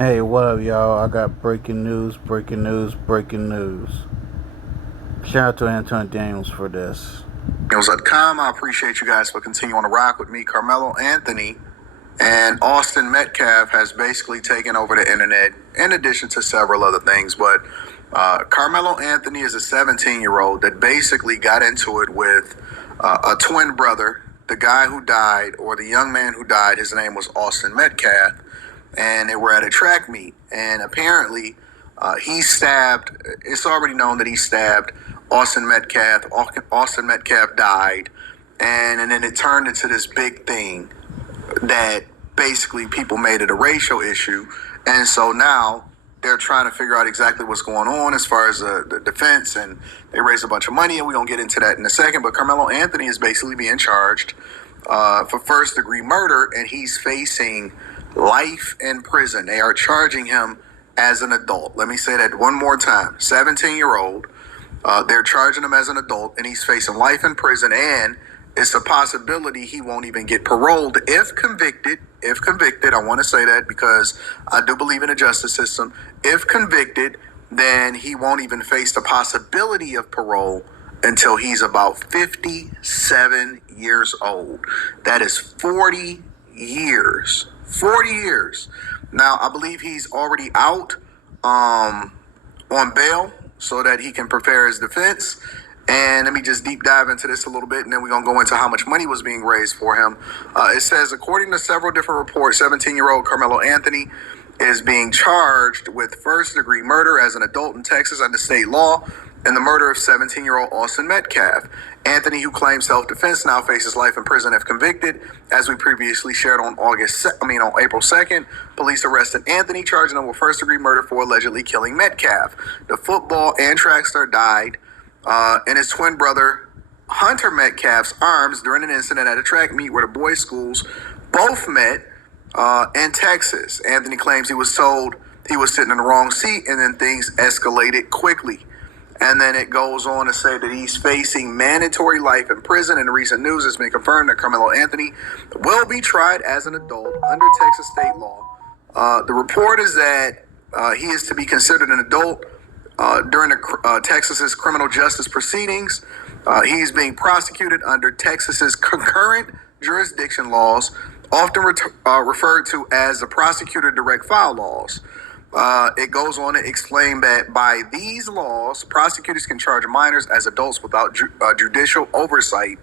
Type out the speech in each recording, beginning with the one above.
Hey, what up, y'all? I got breaking news, breaking news, breaking news. Shout out to Anton Daniels for this. News.com. I appreciate you guys for continuing to rock with me. Karmelo Anthony and Austin Metcalf has basically taken over the internet, in addition to several other things. But Karmelo Anthony is a 17-year-old that basically got into it with a twin brother. The guy who died, or the young man who died, his name was Austin Metcalf, and they were at a track meet. And apparently, he stabbed. It's already known that he stabbed Austin Metcalf. Austin Metcalf died, and then it turned into this big thing that basically people made it a racial issue. And so now they're trying to figure out exactly what's going on as far as the defense, and they raised a bunch of money, and we're going to get into that in a second. But Karmelo Anthony is basically being charged for first-degree murder, and he's facing life in prison. They are charging him as an adult. Let me say that one more time. 17-year-old. They're charging him as an adult, and he's facing life in prison, and it's a possibility he won't even get paroled if convicted. If convicted, I want to say that because I do believe in the justice system. If convicted, then he won't even face the possibility of parole until he's about 57 years old. That is 40 years. 40 years. Now, I believe he's already out on bail so that he can prepare his defense. And let me just deep dive into this a little bit, and then we're going to go into how much money was being raised for him. It says, according to several different reports, 17-year-old Karmelo Anthony is being charged with first-degree murder as an adult in Texas under state law and the murder of 17-year-old Austin Metcalf. Anthony, who claims self-defense, now faces life in prison if convicted. As we previously shared on on April 2nd, police arrested Anthony, charging him with first-degree murder for allegedly killing Metcalf. The football and track star died in his twin brother Hunter Metcalf's arms during an incident at a track meet where the boys' schools both met in Texas. Anthony claims he was told he was sitting in the wrong seat, and then things escalated quickly. And then it goes on to say that he's facing mandatory life in prison. In the recent news, it's been confirmed that Karmelo Anthony will be tried as an adult under Texas state law. The report is that he is to be considered an adult during Texas's criminal justice proceedings. He's being prosecuted under Texas's concurrent jurisdiction laws, often referred to as the prosecutor direct file laws. It goes on to explain that by these laws, prosecutors can charge minors as adults without judicial oversight.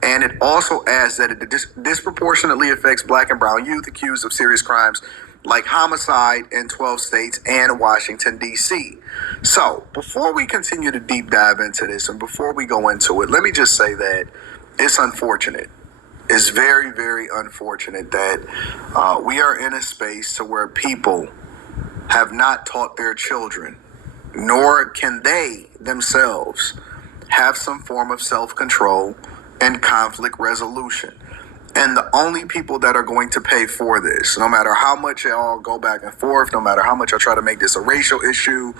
And it also adds that it disproportionately affects black and brown youth accused of serious crimes like homicide in 12 states and Washington, D.C. So before we continue to deep dive into this and before we go into it, let me just say that it's unfortunate. It's very, very unfortunate that we are in a space to where people have not taught their children, nor can they themselves have some form of self-control and conflict resolution. And the only people that are going to pay for this, no matter how much y'all go back and forth, no matter how much I try to make this a racial issue,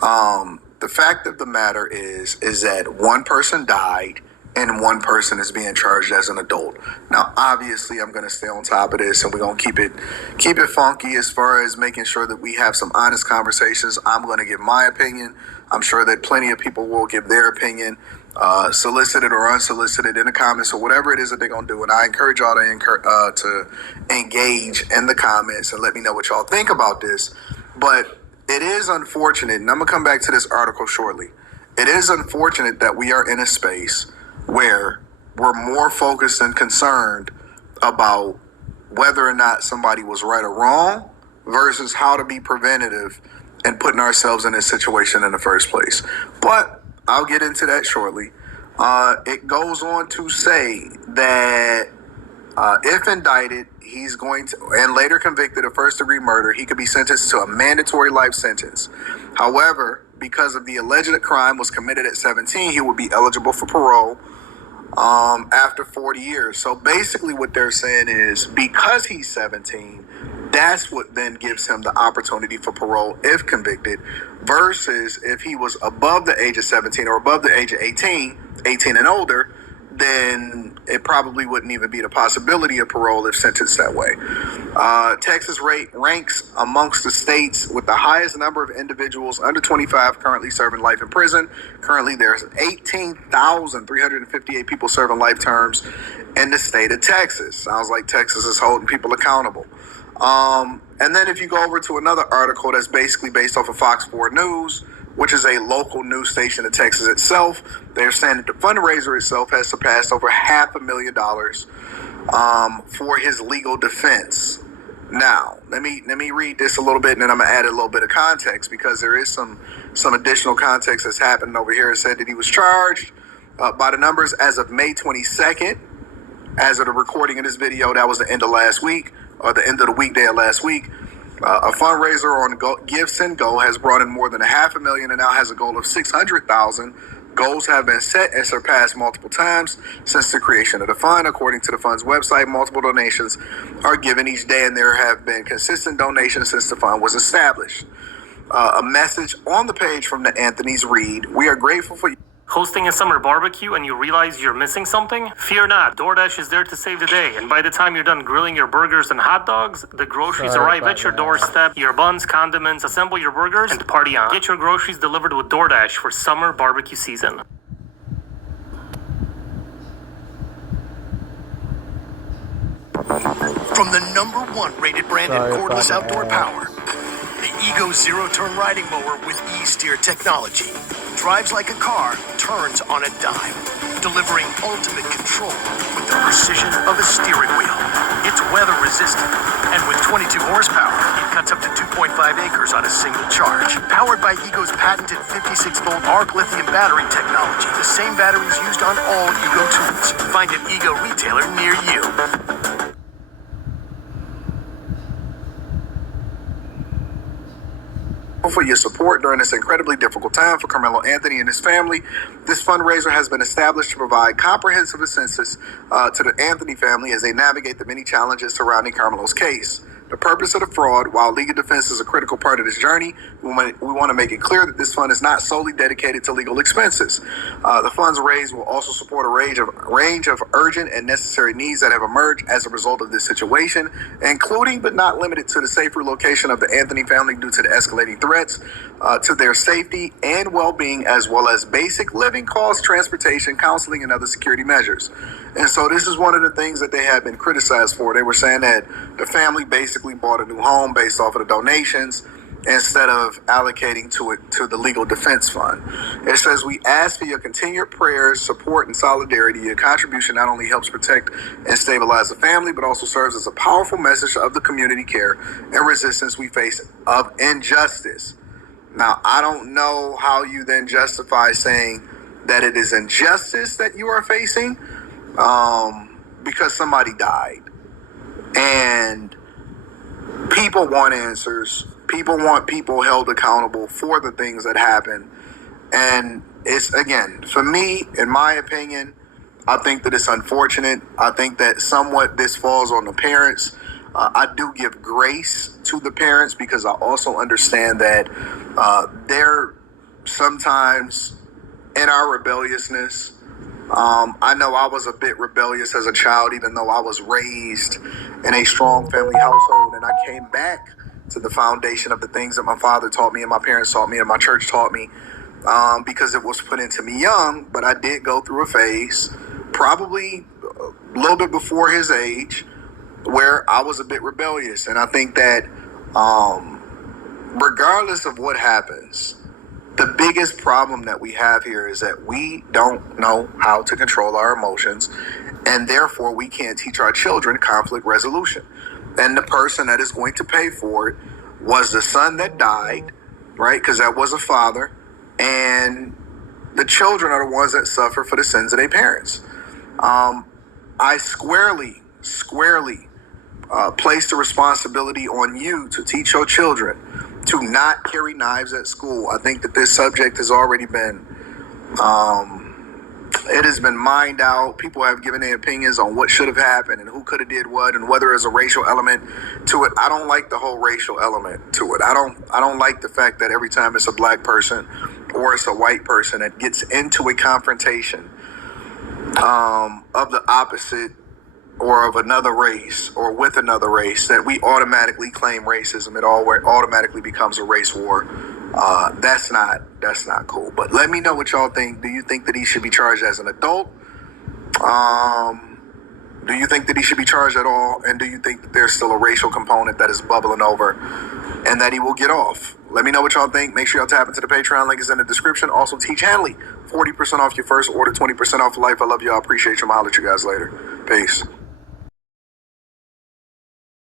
the fact of the matter is that one person died and one person is being charged as an adult. Now, obviously, I'm going to stay on top of this, and we're going to keep it funky as far as making sure that we have some honest conversations. I'm going to give my opinion. I'm sure that plenty of people will give their opinion, solicited or unsolicited, in the comments or whatever it is that they're going to do. And I encourage y'all to engage in the comments and let me know what y'all think about this. But it is unfortunate, and I'm going to come back to this article shortly. It is unfortunate that we are in a space where we're more focused and concerned about whether or not somebody was right or wrong versus how to be preventative and putting ourselves in this situation in the first place. But I'll get into that shortly. It goes on to say that if indicted, he's going to, and later convicted of first-degree murder, he could be sentenced to a mandatory life sentence. However, because of the alleged crime was committed at 17, he would be eligible for parole after 40 years. So basically what they're saying is because he's 17, that's what then gives him the opportunity for parole if convicted, versus if he was above the age of 17 or above the age of 18 and older, then it probably wouldn't even be the possibility of parole if sentenced that way. Texas ranks amongst the states with the highest number of individuals under 25 currently serving life in prison. Currently, there's 18,358 people serving life terms in the state of Texas. Sounds like Texas is holding people accountable. And then if you go over to another article that's basically based off of Fox 4 News, which is a local news station in Texas itself, they're saying that the fundraiser itself has surpassed over $500,000 for his legal defense. Now, let me read this a little bit, and then I'm gonna add a little bit of context because there is some additional context that's happening over here. It said that he was charged by the numbers as of May 22nd. As of the recording of this video, that was the end of last week, or the end of the weekday of last week. A fundraiser on GiveSendGo has brought in more than $500,000 and now has a goal of $600,000. Goals have been set and surpassed multiple times since the creation of the fund. According to the fund's website, multiple donations are given each day, and there have been consistent donations since the fund was established. A message on the page from the Anthony's read: "We are grateful for you." Hosting a summer barbecue and you realize you're missing something? Fear not, DoorDash is there to save the day. And by the time you're done grilling your burgers and hot dogs, the groceries arrive at your doorstep. Your buns, condiments, assemble your burgers, and party on. Get your groceries delivered with DoorDash for summer barbecue season. From the #1 rated brand in cordless outdoor power, the Ego zero-turn riding mower with E-steer technology drives like a car, turns on a dime, delivering ultimate control with the precision of a steering wheel. It's weather resistant, and with 22 horsepower, it cuts up to 2.5 acres on a single charge. Powered by Ego's patented 56-volt arc lithium battery technology, the same batteries used on all Ego tools. Find an Ego retailer near you. For your support during this incredibly difficult time for Karmelo Anthony and his family. This fundraiser has been established to provide comprehensive assistance to the Anthony family as they navigate the many challenges surrounding Karmelo's case. The purpose of the fraud, while legal defense is a critical part of this journey, we want to make it clear that this fund is not solely dedicated to legal expenses. The funds raised will also support a range of urgent and necessary needs that have emerged as a result of this situation, including but not limited to the safe relocation of the Anthony family due to the escalating threats to their safety and well-being, as well as basic living costs, transportation, counseling, and other security measures. And so this is one of the things that they have been criticized for. They were saying that the family basically bought a new home based off of the donations instead of allocating to the legal defense fund. It says, "We ask for your continued prayers, support, and solidarity. Your contribution not only helps protect and stabilize the family, but also serves as a powerful message of the community care and resistance we face of injustice." Now, I don't know how you then justify saying that it is injustice that you are facing, because somebody died. And people want answers. People want people held accountable for the things that happen. And it's, again, for me, in my opinion, I think that it's unfortunate. I think that somewhat this falls on the parents. I do give grace to the parents because I also understand that they're sometimes in our rebelliousness. I know I was a bit rebellious as a child, even though I was raised in a strong family household, and I came back to the foundation of the things that my father taught me and my parents taught me and my church taught me, because it was put into me young. But I did go through a phase, probably a little bit before his age, where I was a bit rebellious. And I think that regardless of what happens, the biggest problem that we have here is that we don't know how to control our emotions, and therefore we can't teach our children conflict resolution. And the person that is going to pay for it was the son that died, right? Because that was a father, and the children are the ones that suffer for the sins of their parents. I squarely place the responsibility on you to teach your children to not carry knives at school. I think that this subject has already been, it has been mined out. People have given their opinions on what should have happened and who could have did what and whether there's a racial element to it. I don't like the whole racial element to it. I don't like the fact that every time it's a black person or it's a white person that gets into a confrontation, of the opposite or of another race or with another race, that we automatically claim racism. It all automatically becomes a race war. That's not cool. But let me know what y'all think. Do you think that he should be charged as an adult? Do you think that he should be charged at all? And do you think that there's still a racial component that is bubbling over and that he will get off? Let me know what y'all think. Make sure y'all tap into the Patreon. Link is in the description. Also, Teach Hanley, 40% off your first order, 20% off life. I love y'all. Appreciate you. I'll holler at you guys later. Peace.